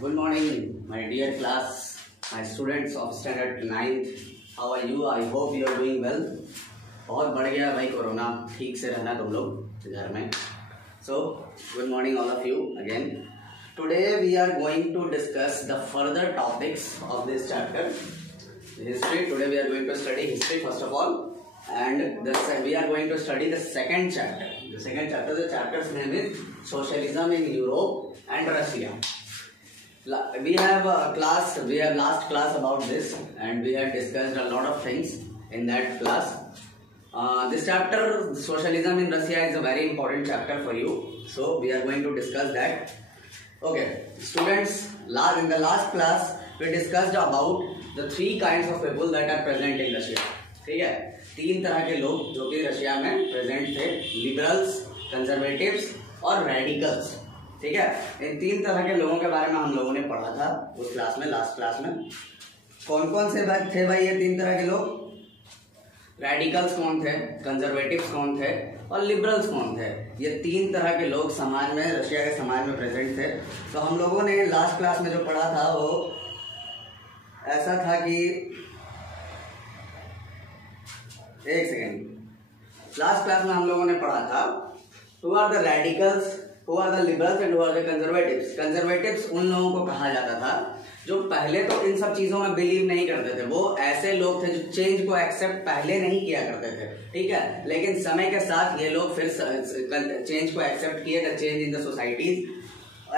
Good morning, my dear class, my students of standard 9th. How are you? I hope you are doing well. बहुत बढ़ गया भाई corona, ठीक से रहना तुम लोग घर में. So, good morning all of you again. Today we are going to discuss the further topics of this chapter, history. Today we are going to study history first of all, and we are going to study the second chapter. The second chapter, the chapter's name is Socialism in Europe and Russia. We have last class about this, and we have discussed a lot of things in that class. This chapter, Socialism in Russia, is a very important chapter for you, so we are going to discuss that. Okay, students, in the last class we discussed about the three kinds of people that are present in Russia. ठीक है, तीन तरह के लोग जो कि Russia में present थे, लिबरल्स, कंजर्वेटिव्स और रेडिकल्स. ठीक है, इन तीन तरह के लोगों के बारे में हम लोगों ने पढ़ा था उस क्लास में, लास्ट क्लास में. कौन कौन से थे भाई ये तीन तरह के लोग? रेडिकल्स कौन थे, कंजर्वेटिव्स कौन थे और लिबरल्स कौन थे? ये तीन तरह के लोग समाज में, रशिया के समाज में प्रेजेंट थे. तो हम लोगों ने लास्ट क्लास में जो पढ़ा था वो ऐसा था कि, एक सेकेंड, लास्ट क्लास में हम लोगों ने पढ़ा था who are the radicals, who are the liberals and who are the conservatives. Conservatives उन लोगों को कहा जाता था जो पहले तो इन सब चीजों में बिलीव नहीं करते थे. वो ऐसे लोग थे जो चेंज को एक्सेप्ट पहले नहीं किया करते थे. ठीक है, लेकिन समय के साथ ये लोग फिर चेंज को एक्सेप्ट किए, the change in the societies.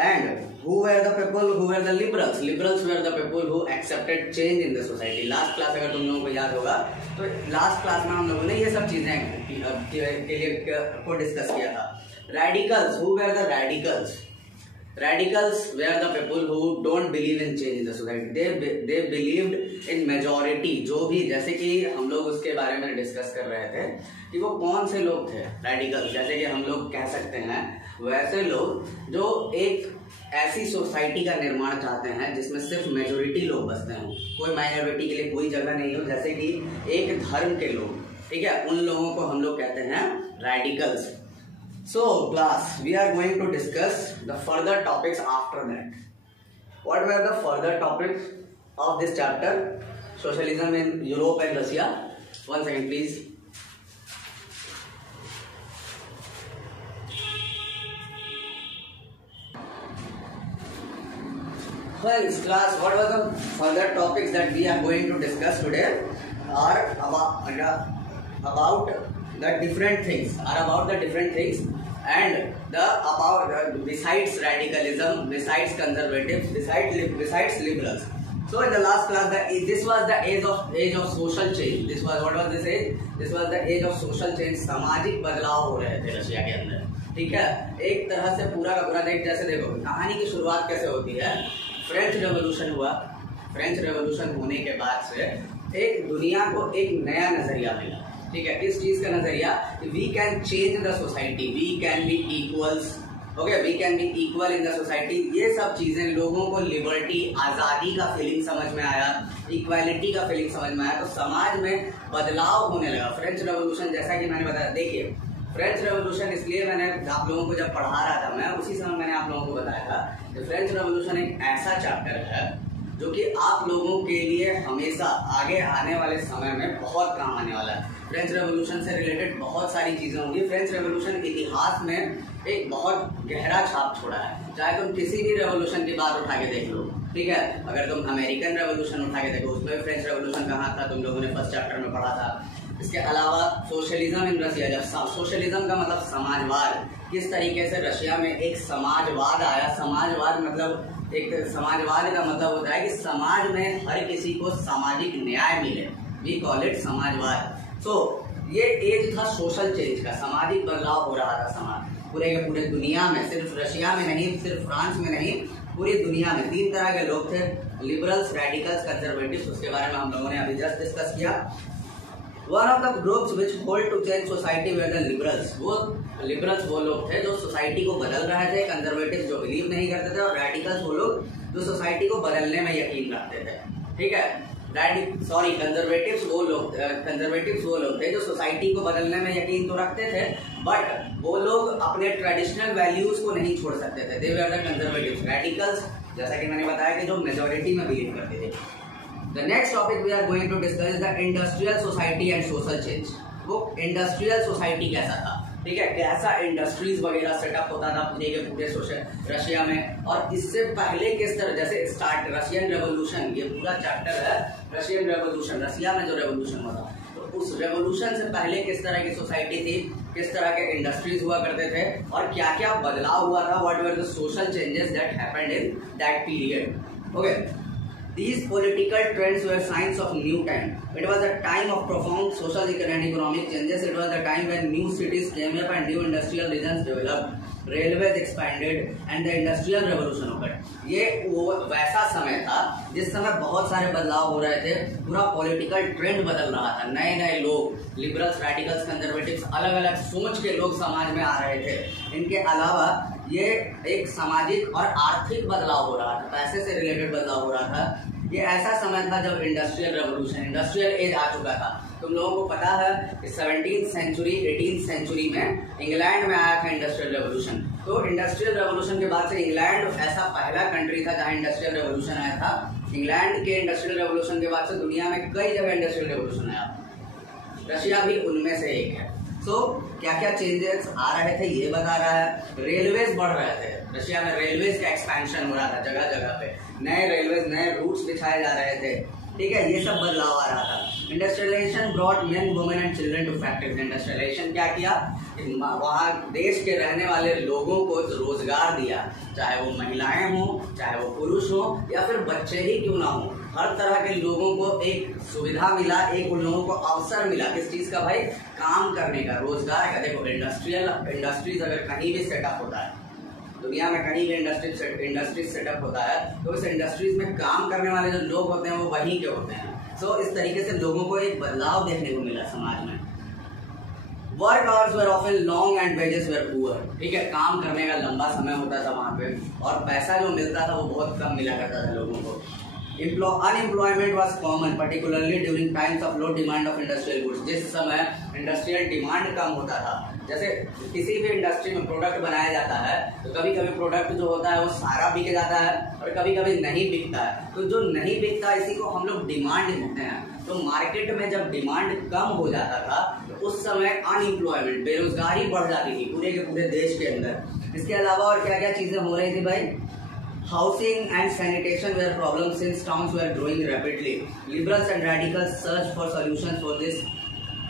And who were the people who were the liberals? Liberals were the people who accepted change in the society. Last class अगर तुम लोगों को याद होगा तो लास्ट क्लास में हम लोगों ने ये सब चीजें के लिए को डिस्कस किया था. Radicals, who were the radicals? Radicals were the people who don't believe in change in the society. They believed in majority. जो भी, जैसे कि हम लोग उसके बारे में डिस्कस कर रहे थे कि वो कौन से लोग थे रेडिकल्स. जैसे कि हम लोग कह सकते हैं वैसे लोग जो एक ऐसी सोसाइटी का निर्माण चाहते हैं जिसमें सिर्फ मेजोरिटी लोग बसते हों, कोई माइनॉरिटी के लिए कोई जगह नहीं हो, जैसे कि एक धर्म के लोग. ठीक है, उन लोगों को हम लोग कहते हैं radicals. So class, we are going to discuss the further topics after that. What were the further topics of this chapter? Socialism in Europe and Russia. One second please. Well, class, what were the further topics that we are going to discuss today are about the different things, and besides radicalism, besides conservatives, besides liberals. So in the last class, this was the age of social change. This was, what was this age? This was the age of social change. सामाजिक बदलाव हो रहे थे Russia के अंदर. ठीक है, एक तरह से पूरा का पूरा जैसे देखो कहानी की शुरुआत कैसे होती है. फ्रेंच रेवोल्यूशन हुआ. फ्रेंच रेवोल्यूशन होने के बाद से एक दुनिया को एक नया नजरिया मिला. ठीक है, इस चीज का नजरिया, we can change the society, we can be equals. Okay, we can be equal in the society. ये सब चीजें लोगों को लिबर्टी, आजादी का फीलिंग समझ में आया, इक्वालिटी का फीलिंग समझ में आया, तो समाज में बदलाव होने लगा. फ्रेंच रेवोल्यूशन, जैसा कि मैंने बताया, देखिए फ्रेंच रेवोल्यूशन इसलिए मैंने आप लोगों को जब पढ़ा रहा था, मैं उसी समय मैंने आप लोगों को बताया था कि फ्रेंच रेवोल्यूशन एक ऐसा चैप्टर है जो कि आप लोगों के लिए हमेशा आगे आने वाले समय में बहुत काम आने वाला है. फ्रेंच रेवोल्यूशन से रिलेटेड बहुत सारी चीजें होंगी. फ्रेंच रेवोल्यूशन इतिहास में एक बहुत गहरा छाप छोड़ा है. चाहे तुम किसी भी रेवोल्यूशन की बात उठा के देख लो. ठीक है, अगर तुम अमेरिकन रेवोल्यूशन उठा के देखो, उसमें फ्रेंच रेवोल्यूशन कहाँ था, तुम लोगों ने फर्स्ट चैप्टर में पढ़ा था. इसके अलावा सोशलिज्म इन रशिया, जब सोशलिज्म का मतलब समाजवाद, किस तरीके से रशिया में एक समाजवाद आया. समाजवाद मतलब, एक समाजवाद का मतलब होता है कि समाज में हर किसी को सामाजिक न्याय मिले. वी कॉल इट समाजवाद. सो ये एज था सोशल चेंज का. सामाजिक बदलाव हो रहा था समाज पूरे के पूरे दुनिया में, सिर्फ रशिया में नहीं, सिर्फ फ्रांस में नहीं, पूरी दुनिया में. तीन तरह के लोग थे, लिबरल्स, रेडिकल्स, कंजर्वेटिव्स. उसके बारे में हम लोगों ने अभी जस्ट डिस्कस किया. One of the groups which hold to change society were the liberals. वो लिबरल्स वो लोग थे जो सोसाइटी को बदल रहे थे, कंजर्वेटिव्स जो बिलीव नहीं करते थे, और रेडिकल्स वो लोग जो सोसाइटी को बदलने में यकीन रखते थे. ठीक है, कंजर्वेटिव्स वो लोग थे जो सोसाइटी को बदलने में यकीन तो रखते थे, बट वो लोग अपने ट्रेडिशनल वैल्यूज को नहीं छोड़ सकते थे. दे वर द कंजर्वेटिव्स. रेडिकल्स जैसा कि मैंने बताया कि जो मेजोरिटी में बिलीव करते थे। The next topic we are going to discuss the industrial society and social change. वो इंडस्ट्रियल सोसाइटी कैसा था, ठीक है, कैसा इंडस्ट्रीज वगैरह सेटअप होता था पूरे के पूरे रशिया में, और इससे पहले किस तरह, जैसे स्टार्ट रशियन रेवोल्यूशन, ये पूरा चैप्टर है रशियन रेवोल्यूशन, रशिया में जो रेवोल्यूशन हुआ था, तो उस रेवोल्यूशन से पहले किस तरह की सोसाइटी थी, किस तरह के इंडस्ट्रीज हुआ करते थे, और क्या क्या बदलाव हुआ था, what were the social changes that happened in that period. Okay, these political trends were signs of new time. It was a time of profound social and economic changes. It was the time when new cities came up and new industrial regions developed, railways expanded and the industrial revolution occurred. ये वो वैसा समय था जिस समय बहुत सारे बदलाव हो रहे थे, पूरा पॉलिटिकल ट्रेंड बदल रहा था, नए नए लोग, लिबरल्स, रैडिकल्स, कंजर्वेटिव्स, अलग अलग सोच के लोग समाज में आ रहे थे। इनके अलावा ये एक सामाजिक और आर्थिक बदलाव हो रहा था, पैसे से रिलेटेड बदलाव हो रहा था। ये ऐसा समय था जब इंडस्ट्रियल रेवोल्यूशन, इंडस्ट्रियल एज आ चुका था। तुम लोगों को पता है कि 17th सेंचुरी 18th सेंचुरी में इंग्लैंड में आया था इंडस्ट्रियल रेवोल्यूशन। तो इंडस्ट्रियल रेवोल्यूशन के बाद से इंग्लैंड ऐसा पहला कंट्री था जहां इंडस्ट्रियल रेवोल्यूशन आया था। इंग्लैंड के इंडस्ट्रियल रेवोल्यूशन के बाद से दुनिया में कई जगह इंडस्ट्रियल रेवोल्यूशन आया, रशिया भी उनमें से एक है। सो क्या क्या चेंजेस आ रहे थे ये बता रहा है। रेलवेज बढ़ रहे थे, रशिया में रेलवेज का एक्सपेंशन हो रहा था, जगह जगह पे नए रेलवेज, नए रूट्स बिछाए जा रहे थे, ठीक है, ये सब बदलाव आ रहा था। Industrialisation brought men, women and children to factories. Industrialisation क्या किया, वहाँ देश के रहने वाले लोगों को रोजगार दिया, चाहे वो महिलाएं हों, चाहे वो पुरुष हों, या फिर बच्चे ही क्यों ना हों, हर तरह के लोगों को एक सुविधा मिला, एक उन लोगों को अवसर मिला किस चीज का भाई, काम करने का, रोजगार का। देखो इंडस्ट्रीज अगर कहीं भी सेटअप होता है दुनिया में, कहीं भी इंडस्ट्रीज सेटअप होता है, तो इस इंडस्ट्रीज में काम करने वाले जो लोग होते हैं वो वहीं के होते हैं। सो इस तरीके से लोगों को एक बदलाव देखने को मिला समाज में। Work hours were often long and wages were poor, ठीक है, काम करने का लंबा समय होता था वहाँ पे, और पैसा जो मिलता था वो बहुत कम मिला करता था लोगों को। Unemployment was common, particularly during times of low demand of industrial goods. जिस समय इंडस्ट्रियल डिमांड कम होता था, जैसे किसी भी इंडस्ट्री में प्रोडक्ट बनाया जाता है तो कभी कभी प्रोडक्ट जो होता है वो सारा बिक जाता है और कभी कभी नहीं बिकता है। तो जो नहीं बिकता इसी को हम लोग डिमांड कहते हैं। तो मार्केट में जब डिमांड कम हो जाता था तो उस समय अनएम्प्लॉयमेंट, बेरोजगारी बढ़ जाती थी पूरे के पूरे देश के अंदर। इसके अलावा और क्या क्या चीजें हो रही थी भाई, housing and sanitation were problems since towns were growing rapidly. Liberals and radicals searched for solutions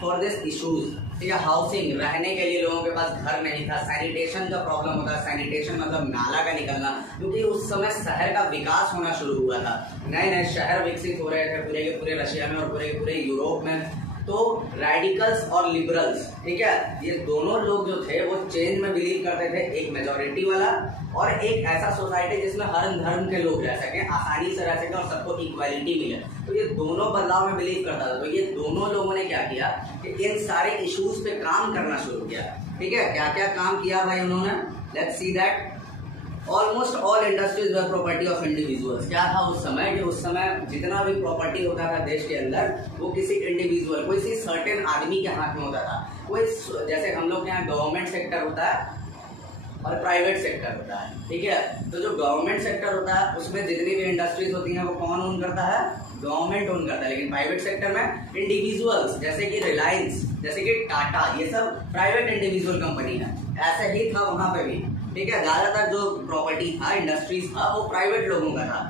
for this issues. ठीक है, हाउसिंग, रहने के लिए लोगों के पास घर नहीं था, सैनिटेशन का प्रॉब्लम होता है, सैनिटेशन मतलब नाला का निकलना, क्योंकि उस समय शहर का विकास होना शुरू हुआ था, नए नए शहर विकसित हो रहे थे पूरे के पूरे रशिया में और पूरे के पूरे यूरोप में। तो रेडिकल्स और लिबरल्स, ठीक है, ये दोनों लोग जो थे वो चेंज में बिलीव करते थे, एक मेजोरिटी वाला और एक ऐसा सोसाइटी जिसमें हर धर्म के लोग रह सकें, आसानी से रह सकें और सबको इक्वालिटी मिले। तो ये दोनों बदलाव में बिलीव करता था। तो ये दोनों लोगों ने क्या किया कि इन सारे इश्यूज पे काम करना शुरू किया। ठीक है, क्या क्या काम किया भाई उन्होंने, let's see that. Almost all industries were property of individuals. क्या था उस समय कि उस समय जितना भी प्रॉपर्टी होता था देश के अंदर वो किसी इंडिविजुअल, कोई सर्टेन आदमी के हाथ में होता था। कोई जैसे हम लोग के यहाँ गवर्नमेंट सेक्टर होता है और प्राइवेट सेक्टर होता है, ठीक है। तो जो गवर्नमेंट सेक्टर होता है उसमें जितनी भी इंडस्ट्रीज होती हैं वो कौन ओन करता है, गवर्नमेंट ओन करता है। लेकिन प्राइवेट सेक्टर में इंडिविजुअल्स जैसे कि रिलायंस, जैसे कि टाटा, ये सब प्राइवेट इंडिविजुअल कंपनी है। ऐसे ही था वहां पे भी, ठीक है। ज्यादातर जो प्रॉपर्टी था, इंडस्ट्रीज था, वो प्राइवेट लोगों का था।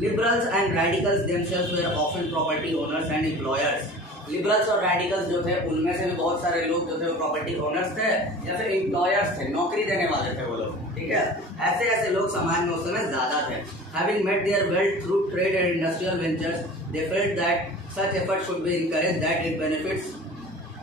Liberals and radicals themselves were often property owners and employers. Liberals और रेडिकल्स जो थे उनमें से भी बहुत सारे लोग जो थे वो प्रॉपर्टी ओनर्स थे या फिर एम्प्लॉयर्स थे, नौकरी देने वाले थे वो लोग, ठीक है। ऐसे ऐसे लोग समाज में उस समय ज्यादा थे। Having met their wealth through trade and industrial ventures, they felt that such efforts should be encouraged, that its benefits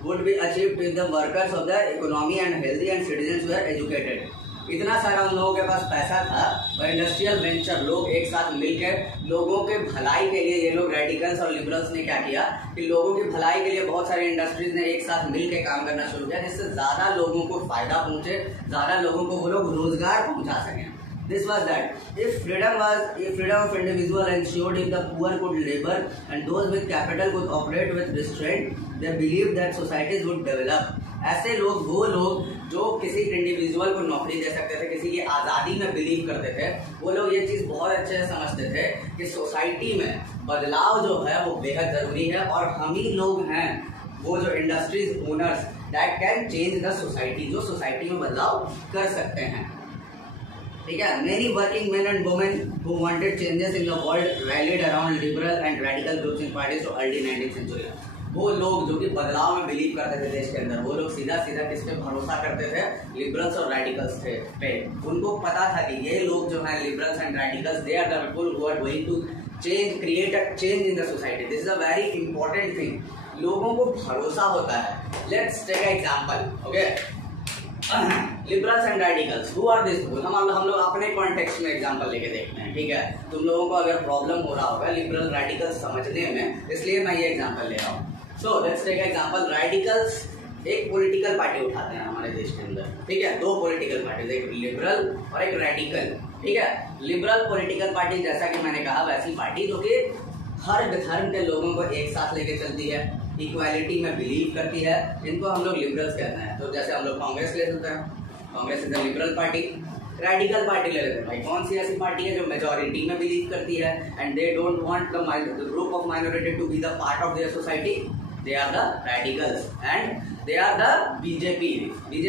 would be achieved if the workers of the economy and healthy and citizens were educated. इतना सारा उन लोगों के पास पैसा था और industrial venture, लोग एक साथ मिलकर लोगों के भलाई के लिए, ये लोग रेडिकल्स और लिबरल्स ने क्या किया कि लोगों की भलाई के लिए बहुत सारी इंडस्ट्रीज ने एक साथ मिलकर काम करना शुरू किया, जिससे ज्यादा लोगों को फायदा पहुंचे, ज्यादा लोगों को वो लोग रोजगार पहुंचा सकें। This was that. If freedom of individual ensured, if the poor could labor and those with capital could operate with restraint, they believed that societies would develop. ऐसे लोग, वो लोग जो किसी इंडिविजुअल को नौकरी दे सकते थे, किसी की आज़ादी में बिलीव करते थे, वो लोग ये चीज़ बहुत अच्छे से समझते थे कि सोसाइटी में बदलाव जो है वो बेहद ज़रूरी है, और हम ही लोग हैं वो जो industries owners that can change the society, जो सोसाइटी में बदलाव कर सकते हैं। ठीक है, many working men and women who wanted changes in the world rallied around liberal and radical groups in parties to early 19th century. वो लोग जो कि बदलाव में बिलीव करते थे देश के अंदर, वो लोग सीधा सीधा किस पे भरोसा करते थे? लिबरल्स और रेडिकल्स थे पे। उनको पता था कि ये लोग जो हैं liberals and radicals, they are the people who are going to change, create a change in the society. This is a very important thing. लोगों को भरोसा होता है। Let's take example, okay, liberals and radicals, who are this people? हम लोग अपने context में example लेके देखते हैं। ठीक है, तुम लोगों को अगर प्रॉब्लम हो रहा होगा लिबरल रेडिकल्स समझने में, इसलिए मैं ये एग्जांपल ले रहा हूँ। So let's take example, radicals एक पॉलिटिकल पार्टी उठाते हैं हमारे देश के अंदर। ठीक है, दो पॉलिटिकल पार्टी, एक लिबरल और एक रेडिकल। ठीक है, लिबरल पॉलिटिकल पार्टी, जैसा कि मैंने कहा, वैसी पार्टी जो कि हर धर्म के लोगों को एक साथ लेके चलती है, इक्वालिटी में बिलीव करती है, इनको हम लोग लिबरल्स कहते हैं। तो जैसे हम लोग कांग्रेस ले लेते हैं, Congress is the liberal party. Radical party ले लेते हैं भाई, कौन सी ऐसी पार्टी है जो मेजॉरिटी में बिलीव करती है and they don't want the group of minority to be the part of their society, they are the radicals and they are the BJP. We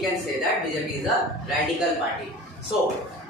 can say that BJP is a radical party. So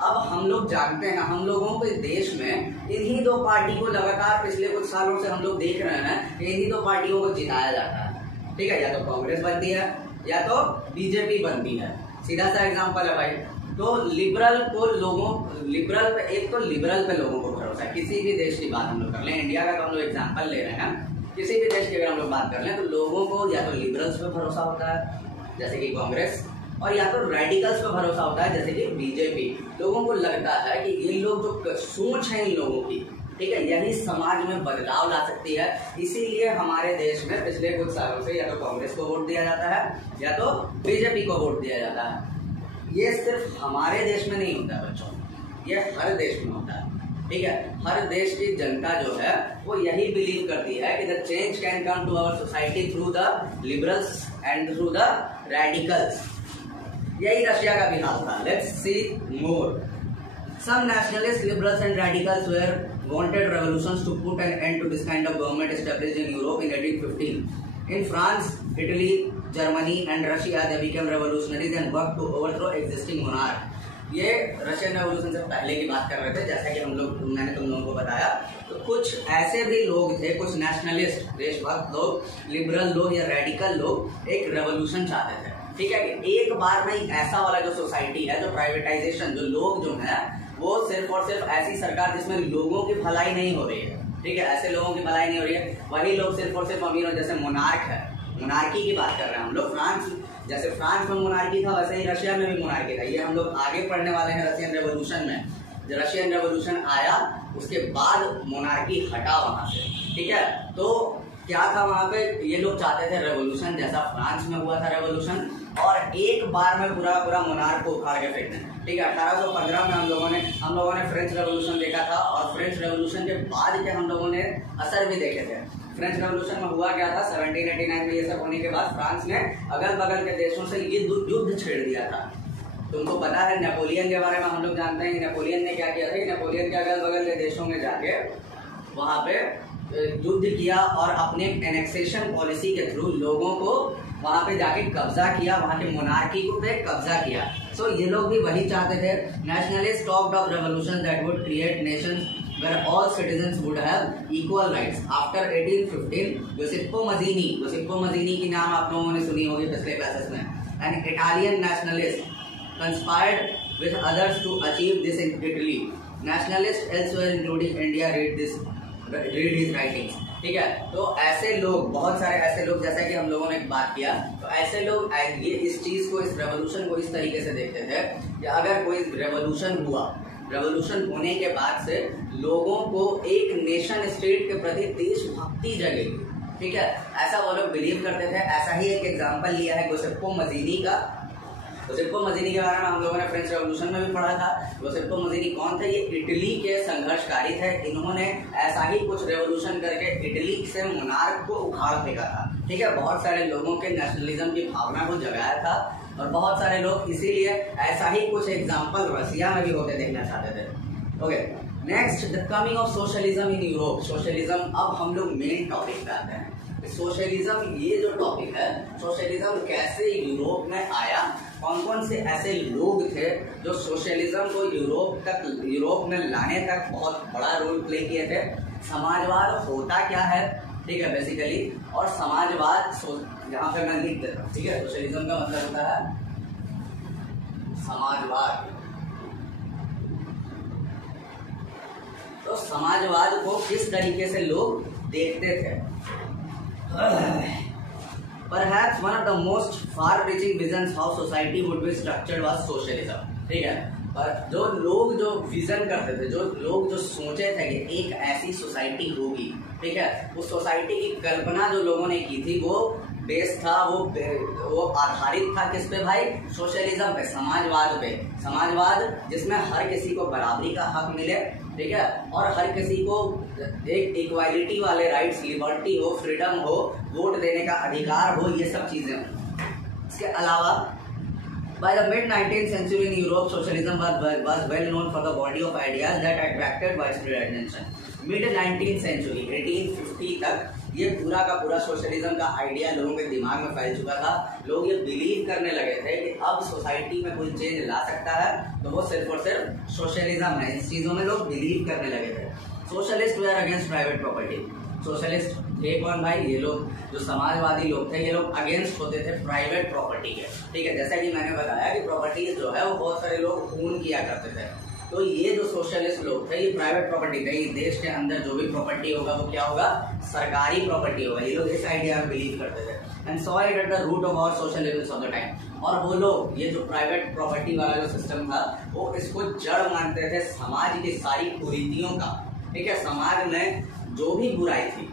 अब हम लोग जानते हैं, हम लोगों के देश में इन्हीं दो पार्टी को लगातार पिछले कुछ सालों से हम लोग देख रहे हैं कि इन्हीं दो पार्टियों को जिताया जाता है। ठीक है, या तो कांग्रेस बनती है या तो बीजेपी बनती है। सीधा सा एग्जांपल है भाई। तो लिबरल को लोगों, लिबरल पे, एक तो लिबरल पे लोगों को भरोसा है। किसी भी देश की बात हम लोग कर लें, इंडिया का तो हम लोग एग्जाम्पल ले रहे हैं, किसी भी देश की अगर हम लोग बात कर लें तो लोगों को या तो लिबरल्स पे भरोसा होता है जैसे कि कांग्रेस, और या तो रेडिकल्स पे भरोसा होता है जैसे कि बीजेपी। लोगों को लगता है कि ये लोग जो सोच है इन लोगों की, ठीक है, यही समाज में बदलाव ला सकती है। इसीलिए हमारे देश में पिछले कुछ सालों से या तो कांग्रेस को वोट दिया जाता है या तो बीजेपी को वोट दिया जाता है। ये सिर्फ हमारे देश में नहीं होता बच्चों, ये हर देश में होता है। ठीक है, हर देश की जनता जो है वो यही बिलीव करती है कि the change can come to our society through the liberals and through the radicals. यही रशिया का भी हाल था। Let's see more. Some nationalist, liberals and radicals were wanted revolutions to put an end to this kind of government established in Europe in 1815. In France, Italy, Germany and Russia, they became revolutionaries and worked to overthrow existing monarch. ये Russian revolution से पहले की बात कर रहे थे, जैसा कि मैंने तुम लोगों को बताया। तो कुछ ऐसे भी लोग थे, कुछ नेशनलिस्ट, देशभक्त लोग, लिबरल लोग या रेडिकल लोग एक रेवोल्यूशन चाहते थे। ठीक है, कि एक बार में ऐसा वाला जो सोसाइटी है, जो प्राइवेटाइजेशन, जो लोग जो है वो सिर्फ और सिर्फ ऐसी सरकार जिसमें लोगों की भलाई नहीं हो रही है। ठीक है, ऐसे लोगों की भलाई नहीं हो रही है, वही लोग सिर्फ और सिर्फ अमीर हो। जैसे मोनार्क है, मोनार्की की बात कर रहे हैं हम लोग। फ्रांस, जैसे फ्रांस में मोनार्की था वैसे ही रशिया में भी मोनार्की था। ये हम लोग आगे पढ़ने वाले हैं रशियन रेवोल्यूशन में। जब रशियन रेवोल्यूशन आया उसके बाद मोनार्की हटा वहां से। ठीक है, तो क्या था वहां पे, ये लोग चाहते थे रेवोल्यूशन जैसा फ्रांस में हुआ था रेवोल्यूशन, और एक बार में पूरा पूरा मोनार्क को उखाड़ के फेंकना। ठीक है, 1815 में हम लोगों ने फ्रेंच रेवोल्यूशन देखा था, और फ्रेंच रेवोल्यूशन के बाद के हम लोगों ने असर भी देखे थे। फ्रेंच रेवोल्यूशन में हुआ क्या था, 1789 में ये सब होने के बाद फ्रांस ने अगल बगल के देशों से ये युद्ध छेड़ दिया था। तुमको पता है नेपोलियन के बारे में हम लोग जानते हैं। नेपोलियन ने क्या किया था, नेपोलियन के अगल बगल के देशों में जाके वहां पे युद्ध किया और अपने एनेक्सेशन पॉलिसी के थ्रू लोगों को वहां पे जाके कब्जा किया, वहां के मोनार्की को पे कब्जा किया। सो ये लोग भी वही चाहते थे। Nationalist talked of revolution that would create Nations where all citizens would have equal rights. After 1815, Giuseppe Mazzini की नाम आप लोगों ने सुनी होगी पिछले क्लासेस में। An Italian nationalist conspired with others to achieve this in Italy. Nationalists elsewhere including India read his writings. ठीक है, तो ऐसे लोग, बहुत सारे ऐसे लोग, जैसा कि हम लोगों ने बात किया, तो ऐसे लोग ये इस चीज को, इस रेवोल्यूशन को इस तरीके से देखते थे कि अगर कोई रेवोल्यूशन हुआ, रेवोल्यूशन होने के बाद से लोगों को एक नेशन स्टेट के प्रति देशभक्ति जगेगी। ठीक है, ऐसा वो लोग बिलीव करते थे। ऐसा ही एक एग्जांपल लिया है गिउसेप्पे मज़ीनी का। गिउसेप्पे मज़ीनी के बारे में हम लोगों ने फ्रेंच रेवोल्यूशन में भी पढ़ा था। गिउसेप्पे मज़ीनी कौन थे? ये इटली के संघर्षकारी थे। इन्होंने ऐसा ही कुछ रेवोल्यूशन करके इटली से मोनार्क को उखाड़ फेंका था। ठीक है, बहुत सारे लोगों के नेशनलिज्म की भावना को जगाया था और बहुत सारे लोग इसीलिए ऐसा ही कुछ एग्जाम्पल रसिया में भी होते देखना चाहते थे। Okay, next the coming of socialism in Europe. Socialism, अब हम लोग मेन टॉपिक पे आते हैं। सोशलिज्म, ये जो टॉपिक है, सोशलिज्म कैसे यूरोप में आया, कौन कौन से ऐसे लोग थे जो सोशलिज्म को यूरोप में लाने तक बहुत बड़ा रोल प्ले किए थे। समाजवाद होता क्या है, ठीक है, बेसिकली, और समाजवाद यहाँ पे मैं लिख देता हूँ, ठीक है। सोशलिज्म का मतलब होता है समाजवाद। तो समाजवाद को किस तरीके से लोग देखते थे। Perhaps one of the most far-reaching visions how society would be structured was socialism, ठीक है। पर जो लोग जो विजन करते थे, जो लोग जो सोचे थे कि एक ऐसी सोसाइटी होगी, ठीक है, उस सोसाइटी की कल्पना जो लोगों ने की थी वो बेस था, वो आधारित था किस पे भाई, सोशलिज्म पे, समाजवाद पे। समाजवाद जिसमें हर किसी को बराबरी का हक मिले, ठीक है, और हर किसी को एक इक्वालिटी वाले राइट्स, लिबर्टी हो, फ्रीडम हो, वोट देने का अधिकार हो, ये सब चीजें हो। इसके अलावा by the mid 19th century in Europe, socialism was well known for the body of ideas that attracted widespread attention. Mid 19th century 1850 तक ये पूरा का पूरा सोशलिज्म का आइडिया लोगों के दिमाग में फैल चुका था। लोग ये बिलीव करने लगे थे कि अब सोसाइटी में कोई चेंज ला सकता है तो वो सिर्फ और सिर्फ सोशलिज्म है। इस चीजों में लोग बिलीव करने लगे थे। Socialist were against private property. Socialist थे कौन भाई, ये लोग जो समाजवादी लोग थे, ये लोग अगेंस्ट होते थे प्राइवेट प्रॉपर्टी के, ठीक है। जैसा कि मैंने बताया कि प्रॉपर्टी जो है वो बहुत सारे लोग ओन किया करते थे। तो ये जो सोशलिस्ट लोग थे, ये प्राइवेट प्रॉपर्टी थे, ये देश के अंदर जो भी प्रॉपर्टी होगा वो क्या होगा, सरकारी प्रॉपर्टी होगा। ये लोग इस आइडिया में बिलीव करते थे and saw it at the root of our social evils of the time. और वो लोग, ये जो प्राइवेट प्रॉपर्टी वाला जो सिस्टम था, वो इसको जड़ मानते थे समाज की सारी कुरीतियों का, ठीक है। समाज में जो भी बुराई थी,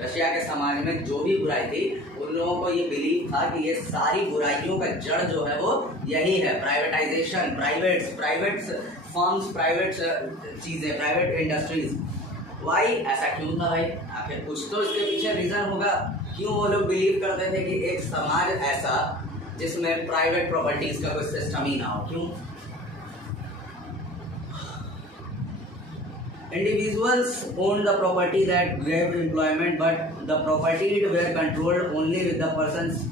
रशिया के समाज में जो भी बुराई थी, उन लोगों को ये बिलीव था कि ये सारी बुराइयों का जड़ जो है वो यही है, प्राइवेटाइजेशन, प्राइवेट फर्म्स, प्राइवेट चीजें, प्राइवेट इंडस्ट्रीज। वाई, ऐसा क्यों था भाई, आखिर कुछ तो इसके पीछे रीजन होगा क्यों वो लोग बिलीव करते थे कि एक समाज ऐसा जिसमें प्राइवेट प्रॉपर्टीज का कोई सिस्टम ही ना हो, क्यों। Individuals owned the property that gave employment, but the property were controlled only with the person's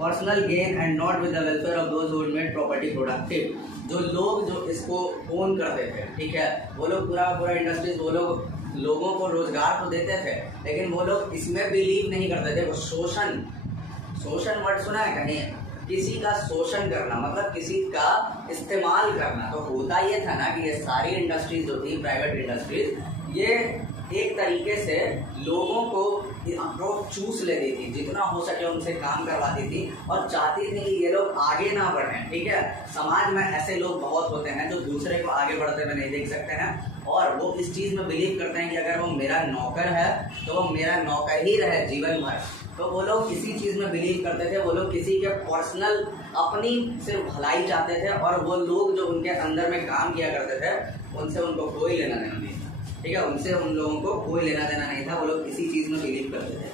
personal gain and not with the welfare of those who made property productive. जो लोग जो इसको own करते थे, ठीक है, वो लोग पूरा इंडस्ट्रीज, वो लोग लोगों को रोजगार तो देते थे, लेकिन वो लोग इसमें बिलीव नहीं करते थे। वो शोषण वर्ड सुना है कहीं, किसी का शोषण करना मतलब किसी का इस्तेमाल करना। तो होता ये था ना कि ये सारी इंडस्ट्रीज जो थी, प्राइवेट इंडस्ट्रीज, ये एक तरीके से लोगों को चूस लेती थी, जितना हो सके उनसे काम करवाती थी और चाहती थी कि ये लोग आगे ना बढ़ें, ठीक है। समाज में ऐसे लोग बहुत होते हैं जो दूसरे को आगे बढ़ते हुए नहीं देख सकते हैं और वो इस चीज में बिलीव करते हैं कि अगर वो मेरा नौकर है तो वो मेरा नौकर ही रहे जीवन भर। तो वो लोग इसी चीज में बिलीव करते थे। वो लोग किसी के पर्सनल अपनी सिर्फ भलाई चाहते थे और वो लोग जो उनके अंदर में काम किया करते थे उनसे उनको कोई लेना देना नहीं था, ठीक है। उनसे उन लोगों को कोई लेना देना नहीं था। वो लोग इसी चीज में बिलीव करते थे,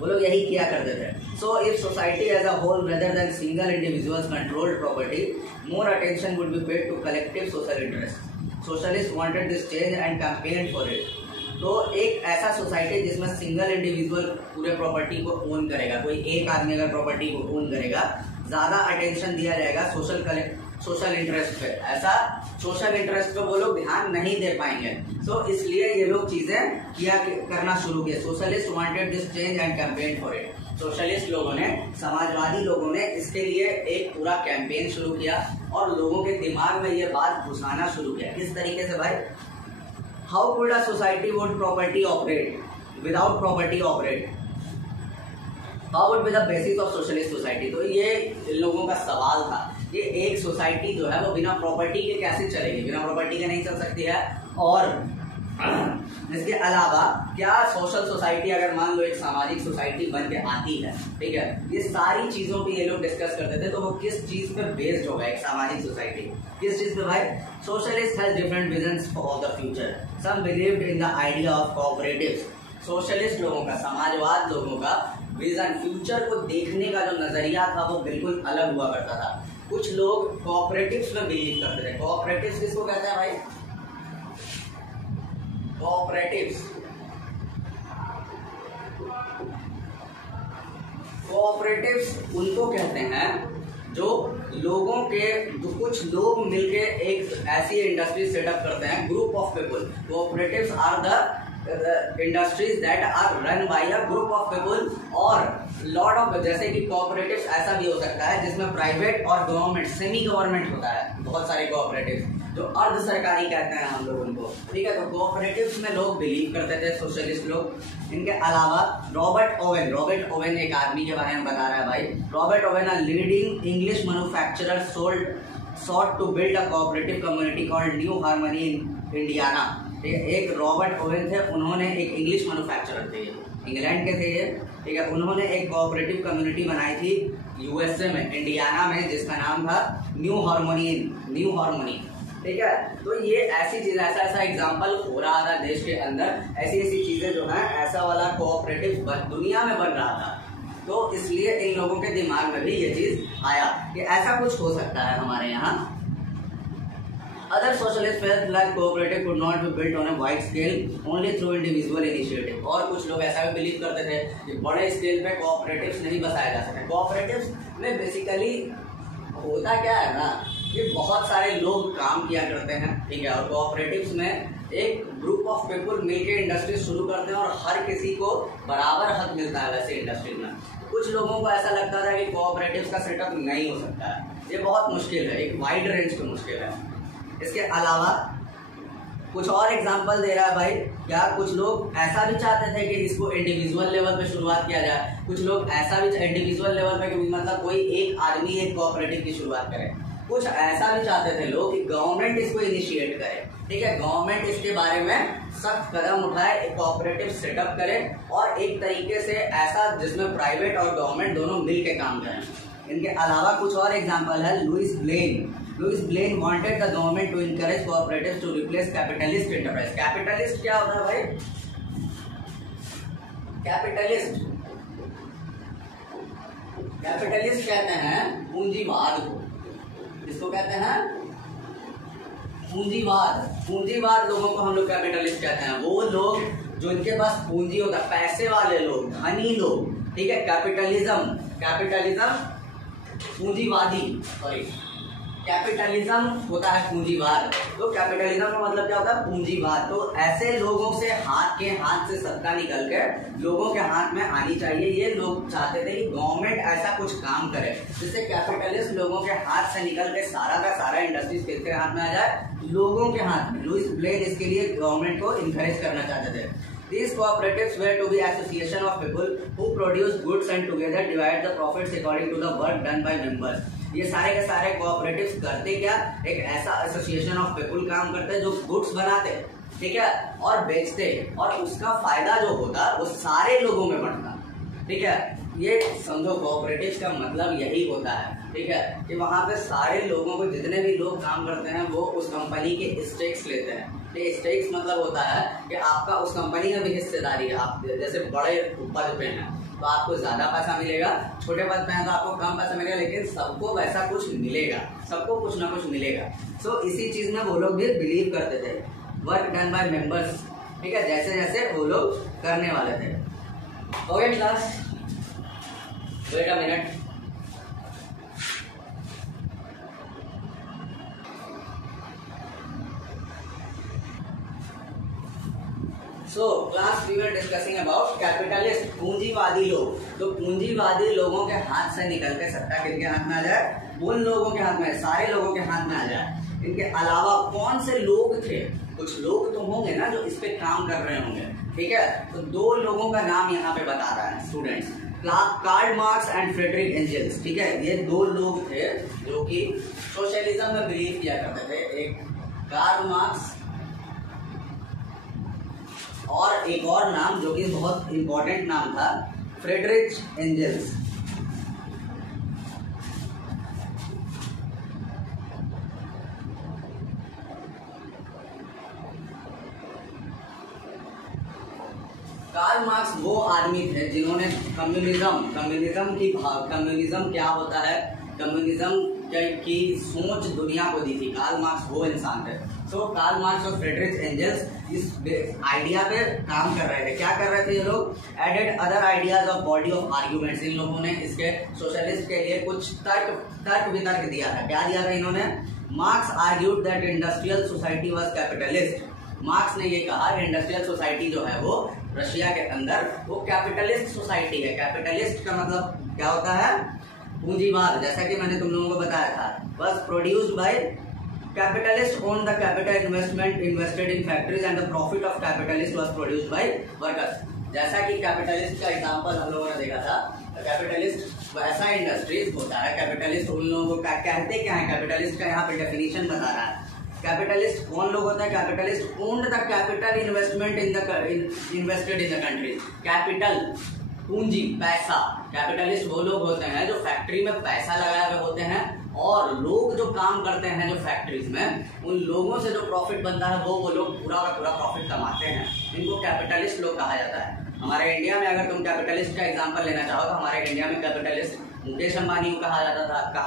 वो लोग यही किया करते थे। So if society as a whole rather than single individuals controlled property, more attention would be paid to collective social interest. Socialist wanted this change and campaigned for it. तो एक ऐसा सोसाइटी जिसमें सिंगल इंडिविजुअल पूरे property को own करेगा, कोई एक आदमी अगर प्रॉपर्टी को ओन करेगा, ज्यादा अटेंशन दिया जाएगा सोशल इंटरेस्ट पे। ऐसा सोशल इंटरेस्ट पे वो लोग ध्यान नहीं दे पाएंगे। तो इसलिए ये लोग चीजें करना शुरू किए। Socialist wanted this change and campaign for it. Socialist लोगों ने, समाजवादी लोगों ने इसके लिए एक पूरा कैंपेन शुरू किया और लोगों के दिमाग में ये बात घुसाना शुरू किया। किस तरीके से भाई, How could a society would property operate? Without property operate? How would be the basis of socialist society? तो ये लोगों का सवाल था कि एक सोसाइटी जो है वो बिना प्रॉपर्टी के कैसे चलेगी, बिना प्रॉपर्टी के नहीं चल सकती है। और इसके अलावा क्या सोशल सोसाइटी अगर मान लो एक सामाजिक सोसाइटी बन के आती है, ठीक है, ये सारी चीजों पे ये लोग डिस्कस करते थे। तो वो किस चीज पे बेस्ड होगा एक सामाजिक सोसाइटी, किस चीज पे भाई। Socialist has different visions of the future. Some believed in the idea of cooperatives. Socialist लोगों का, समाजवाद लोगों का विजन, फ्यूचर को देखने का जो नजरिया था वो बिल्कुल अलग हुआ करता था। कुछ लोग कोऑपरेटिव्स में बिलीव करते थे। कोऑपरेटिव्स किसको कहते हैं भाई? कोऑपरेटिव्स, कोऑपरेटिव्स उनको कहते हैं जो लोगों के, जो कुछ लोग मिलके एक ऐसी इंडस्ट्री सेटअप करते हैं, group of people. Cooperatives are the industries that are run by a group of people और लॉट ऑफ, जैसे कि कोऑपरेटिव्स ऐसा भी हो सकता है जिसमें प्राइवेट और गवर्नमेंट, सेमी गवर्नमेंट होता है। बहुत सारे कोऑपरेटिव्स जो अर्ध सरकारी कहते हैं हम लोग उनको, ठीक है। तो कोऑपरेटिव्स में लोग बिलीव करते थे, सोशलिस्ट लोग। इनके अलावा रॉबर्ट ओवेन एक आदमी के बारे में बता रहा है भाई। Robert Owen a leading English manufacturer sought to build a cooperative community called New Harmony in Indiana. एक रॉबर्ट ओवेन थे, उन्होंने एक इंग्लिश मैन्युफैक्चरर थे, इंग्लैंड के थे ये, ठीक है। उन्होंने एक कोऑपरेटिव कम्युनिटी बनाई थी यूएसए में, इंडियाना में, जिसका नाम था न्यू हार्मनी, ठीक है। तो ये ऐसी चीज, ऐसा एग्जाम्पल हो रहा था देश के अंदर, ऐसी चीजें जो है, ऐसा वाला कोऑपरेटिव दुनिया में बन रहा था। तो इसलिए इन लोगों के दिमाग में भी ये चीज आया कि ऐसा कुछ हो सकता है हमारे यहाँ। Other socialists felt like cooperative could not be built on a wide scale only through individual initiative। और कुछ लोग ऐसा भी बिलीव करते थे कि बड़े स्केल पे कोऑपरेटिव्स नहीं बसाया जा सकते। कोऑपरेटिव्स में बेसिकली होता क्या है ना, कि बहुत सारे लोग काम किया करते हैं, ठीक है। और कोऑपरेटिव्स में एक ग्रुप ऑफ पीपल मिलके इंडस्ट्री शुरू करते हैं और हर किसी को बराबर हक मिलता है वैसे इंडस्ट्री में। कुछ लोगों को ऐसा लगता था कि कोऑपरेटिव्स का सेटअप नहीं हो सकता है, ये बहुत मुश्किल है, एक वाइड रेंज पे मुश्किल है। इसके अलावा कुछ और एग्जांपल दे रहा है भाई। क्या कुछ लोग ऐसा भी चाहते थे कि इसको इंडिविजुअल लेवल पे शुरुआत किया जाए। कुछ लोग ऐसा भी इंडिविजुअल लेवल पे, मतलब कोई एक आदमी एक कोऑपरेटिव की शुरुआत करे। कुछ ऐसा भी चाहते थे लोग कि गवर्नमेंट इसको इनिशिएट करे, ठीक है। गवर्नमेंट इसके बारे में सख्त कदम उठाए, एक कोऑपरेटिव सेटअप करे और एक तरीके से ऐसा जिसमें प्राइवेट और गवर्नमेंट दोनों मिल के काम करें। इनके अलावा कुछ और एग्जांपल है। Louis Blanc wanted the government to encourage cooperatives to replace capitalist enterprise. Capitalist क्या होता है भाई? कैपिटलिस्ट कहते हैं पूंजीवाद को। इसको कहते हैं पूंजीवाद लोगों को हम लोग कैपिटलिस्ट कहते हैं। वो लोग जो इनके पास पूंजी होता है, पैसे वाले लोग, धनी लोग, ठीक है। कैपिटलिज्म पूंजीवादी, कैपिटलिज्म होता है पूंजीवाद। तो कैपिटलिज्म का मतलब क्या होता है? पूंजीवाद। तो ऐसे लोगों से हाथ से सत्ता निकल के लोगों के हाथ में आनी चाहिए। ये लोग चाहते थे कि गवर्नमेंट ऐसा कुछ काम करे जिससे कैपिटलिस्ट लोगों के हाथ से निकल के सारा का सारा इंडस्ट्रीज किसके हाथ में आ जाए? लोगों के हाथ में। लुइस ब्लेन इसके लिए गवर्नमेंट को इनकरेज करना चाहते थे। These cooperatives were to be association of people who produce goods and together divide the profits according to the work done by members। ये सारे के सारे कोऑपरेटिव्स करते क्या? एक ऐसा एसोसिएशन ऑफ पीपल काम करते जो गुड्स बनाते, ठीक है, और बेचते, और उसका फायदा जो होता वो सारे लोगों में बढ़ता, ठीक है। ये समझो कोऑपरेटिव्स का मतलब यही होता है, ठीक है, कि वहां पे सारे लोगों को, जितने भी लोग काम करते हैं वो उस कंपनी के स्टेक्स लेते हैं। स्टेक्स मतलब होता है कि आपका उस कंपनी में भी हिस्सेदारी है। आप जैसे बड़े पद पे हैं तो आपको ज्यादा पैसा मिलेगा, छोटे पद पे हैं तो आपको कम पैसा मिलेगा, लेकिन सबको वैसा कुछ मिलेगा, सबको कुछ ना कुछ मिलेगा। सो इसी चीज में वो लोग भी बिलीव करते थे। वर्क डन बाय मेंबर्स, ठीक है, जैसे जैसे वो लोग करने वाले थे। Okay class, wait a minute. So class we were discussing about capitalist, पूंजीवादी लोग। तो पूंजीवादी लोगों के हाथ से निकल के सत्ता किनके हाथ में आ जाए? उन लोगों के हाथ में, सारे लोगों के हाथ में आ जाए। इनके अलावा कौन से लोग थे? कुछ लोग तो होंगे ना जो इस पे काम कर रहे होंगे, ठीक है। तो दो लोगों का नाम यहाँ पे बता रहा है students, Karl Marx and Friedrich Engels, ठीक है। ये दो लोग थे जो कि सोशलिज्म में बिलीव किया करते थे। एक कार्ल मार्क्स और एक और नाम जो कि बहुत इंपॉर्टेंट नाम था, फ्रेडरिक एंजल्स। कार्ल मार्क्स वो आदमी थे जिन्होंने कम्युनिज्म क्या होता है, कम्युनिज्म की सोच दुनिया को दी थी। कार्ल मार्क्स वो इंसान थे। तो कार्ल मार्क्स और फ्रेडरिक एंजल्स इस आइडिया पे काम कर रहे थे। क्या कर रहे थे ये लोग? Added other ideas of body of arguments. इन लोगों ने इसके सोशलिस्ट के लिए कुछ तर्क वितर्क दिया था। क्या दिया था इन्होंने? Marks argued that industrial society was capitalist. Marks ने ये कहा कि इंडस्ट्रियल सोसाइटी जो है वो रशिया के अंदर वो कैपिटलिस्ट सोसाइटी है। कैपिटलिस्ट का मतलब क्या होता है? पूंजीवाद। जैसा कि मैंने तुम लोगों को बताया था, was produced by capitalists owned the capital invested in factories and the profit of capitalist was produced by workers। जैसा कि कैपिटलिस्ट का एग्जांपल हम लोगों ने देखा था, कैपिटलिस्ट वैसा इंडस्ट्रीज होता है। कैपिटलिस्ट उन लोगों को कहते क्या है? कैपिटलिस्ट का यहाँ पे डेफिनेशन बता रहा है। कैपिटलिस्ट कौन लोग होते हैं? Capitalist owned the capital investment invested in the country. Capital पूंजी, पैसा। कैपिटलिस्ट वो लोग होते हैं जो फैक्ट्री में पैसा लगाए हुए होते हैं, और लोग जो काम करते हैं जो फैक्ट्रीज में, उन लोगों से जो प्रॉफिट बनता है वो लोग पूरा का पूरा प्रॉफिट कमाते हैं। इनको कैपिटलिस्ट लोग कहा जाता है। हमारे इंडिया में अगर तुम कैपिटलिस्ट का एग्जांपल लेना चाहो तो हमारे इंडिया में कैपिटलिस्ट मुकेश अंबानी को कहा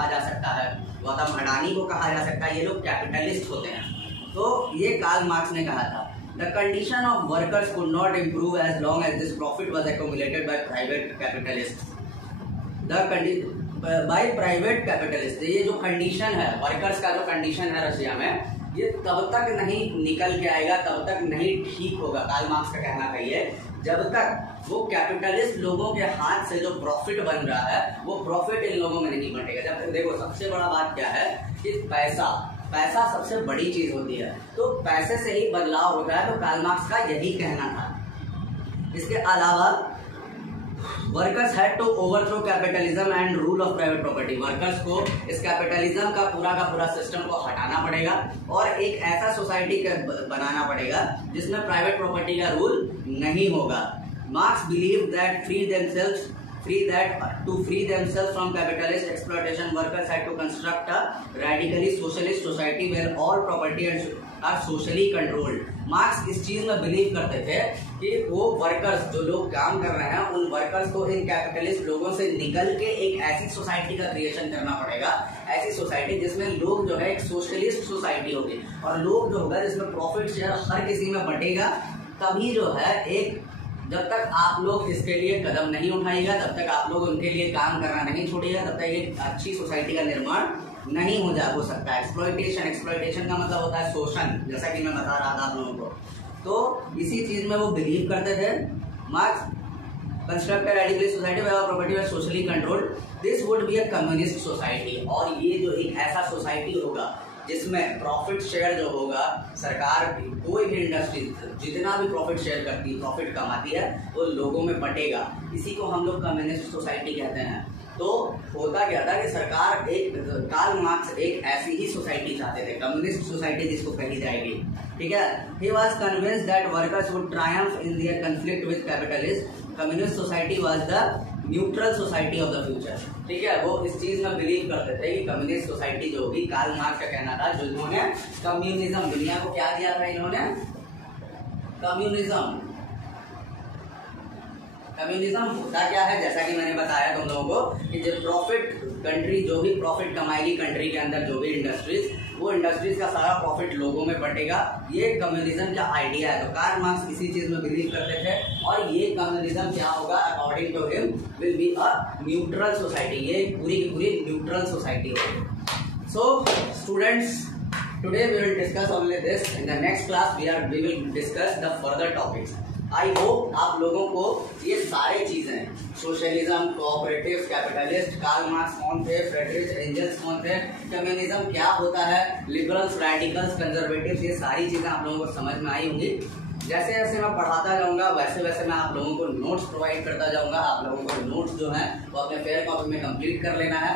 जा सकता है, गौतम अडानी को कहा जा सकता है। ये लोग कैपिटलिस्ट होते हैं। तो ये कार्ल मार्क्स ने कहा था, The condition of workers could not improve as long as this profit was accumulated by private capitalists. by private capitalists। ये जो कंडीशन है वर्कर्स का, जो कंडीशन है रशिया में, ये तब तक नहीं निकल के आएगा, तब तक नहीं ठीक होगा। कार्ल मार्क्स का कहना है ये, जब तक वो कैपिटलिस्ट लोगों के हाथ से जो प्रॉफिट बन रहा है वो प्रॉफिट इन लोगों में नहीं बटेगा। जब तक देखो, सबसे बड़ा बात क्या है कि पैसा सबसे बड़ी चीज होती है। तो पैसे से ही बदलाव होता है। तो कार्ल मार्क्स का यही कहना था। इसके अलावा workers had to overthrow capitalism and rule of private property. Workers को इस कैपिटलिज्म का पूरा सिस्टम को हटाना पड़ेगा और एक ऐसा सोसाइटी बनाना पड़ेगा जिसमें प्राइवेट प्रॉपर्टी का रूल नहीं होगा। Marks believe that to free themselves from capitalist exploitation, workers had to construct a radically socialist society where all property are socially controlled। Marks इस चीज में बिलीव करते थे कि वो वर्कर्स, जो लोग काम कर रहे हैं, उन वर्कर्स को इन कैपिटलिस्ट लोगों से निकल के एक ऐसी सोसाइटी का क्रिएशन करना पड़ेगा, ऐसी सोसाइटी जिसमें लोग जो है एक सोशलिस्ट सोसाइटी होगी, और लोग जो होगा जिसमें प्रॉफिट शेयर हर किसी में बटेगा। तभी जो है एक, जब तक आप लोग इसके लिए कदम नहीं उठाएगा, तब तक आप लोग उनके लिए काम करना नहीं छोड़ेगा, तब तक एक अच्छी सोसाइटी का निर्माण नहीं हो सकता है। एक्सप्लॉयटेशन का मतलब होता है शोषण, जैसा कि मैं बता रहा था आप लोगों को। तो इसी चीज में वो बिलीव करते थे। Marx construct radically society where property was socially controlled, this would be a communist society. और ये जो एक ऐसा सोसाइटी होगा जिसमें प्रॉफिट शेयर जो होगा, सरकार की कोई भी इंडस्ट्री जितना भी प्रॉफिट शेयर करती है, प्रॉफिट कमाती है, वो लोगों में बटेगा। इसी को हम लोग कम्युनिस्ट सोसाइटी कहते हैं। तो होता क्या था कि कार्ल मार्क्स एक ऐसी ही सोसाइटी चाहते थे, कम्युनिस्ट सोसाइटी जिसको कही जाएगी। ठीक है। He was convinced that workers would triumph in their conflict with capitalists। Communist society was the neutral society of the future. ठीक है। वो इस चीज में बिलीव करते थे कि कम्युनिस्ट सोसाइटी जो होगी, कार्ल मार्क्स का कहना था, जिन्होंने कम्युनिज्म, दुनिया को क्या दिया था इन्होंने? कम्युनिज्म होता क्या है, जैसा कि मैंने बताया तुम लोगों को कि जो प्रॉफिट कंट्री, जो भी प्रॉफिट कमाएगी कंट्री के अंदर, जो भी इंडस्ट्रीज, वो इंडस्ट्रीज का सारा प्रॉफिट लोगों में बटेगा। ये कम्युनिज्म का आइडिया है। तो कार्ल मार्क्स इसी चीज में बिलीव करते थे, और ये कम्युनिज्म क्या होगा according to him will be a neutral society. ये पूरी की पूरी न्यूट्रल सोसाइटी होगी। So students, today we will discuss only this. In the next class we will discuss the further topics. I hope आप लोगों को ये सारी चीजें, socialism, cooperative, capitalist, Karl Marx कौन थे, फ्रेडरिक एंजल्स कौन थे, कम्युनिज्म क्या होता है, लिबरल्स, रैडिकल्स, कंजर्वेटिव्स, ये सारी चीजें आप लोगों को समझ में आई होंगी। जैसे जैसे मैं पढ़ाता जाऊंगा वैसे वैसे मैं आप लोगों को नोट्स प्रोवाइड करता जाऊंगा। आप लोगों को नोट्स जो है वो अपने फेयर कॉपी में कंप्लीट कर लेना है।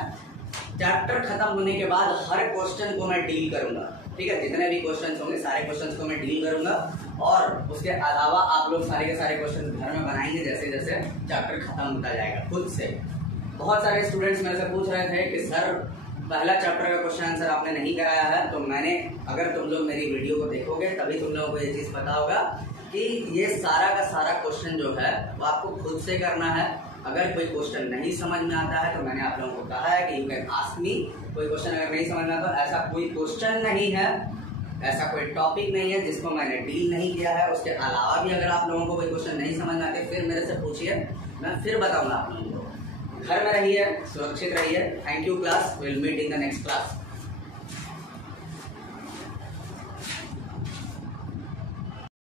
चैप्टर खत्म होने के बाद हर क्वेश्चन को मैं डील करूंगा। ठीक है। जितने भी क्वेश्चंस होंगे सारे क्वेश्चंस को मैं डील करूंगा, और उसके अलावा आप लोग सारे के सारे क्वेश्चन घर में बनाएंगे जैसे जैसे चैप्टर खत्म होता जाएगा खुद से। बहुत सारे स्टूडेंट्स मेरे से पूछ रहे थे कि सर पहला चैप्टर का क्वेश्चन आंसर आपने नहीं कराया है। तो मैंने, अगर तुम लोग मेरी वीडियो को देखोगे तभी तुम लोगों को ये चीज पता होगा कि ये सारा का सारा क्वेश्चन जो है वो आपको खुद से करना है। अगर कोई क्वेश्चन नहीं समझ में आता है तो मैंने आप लोगों को कहा है कि यू कैन आस्क मी। कोई क्वेश्चन अगर नहीं समझ में आता, ऐसा कोई क्वेश्चन नहीं है, ऐसा कोई टॉपिक नहीं है जिसको मैंने डील नहीं किया है। उसके अलावा भी अगर आप लोगों को कोई क्वेश्चन नहीं समझ में आते फिर मेरे से पूछिए, मैं फिर बताऊंगा आप लोगों को। घर में रहिए, सुरक्षित रहिए। Thank you class, will meet in the next class.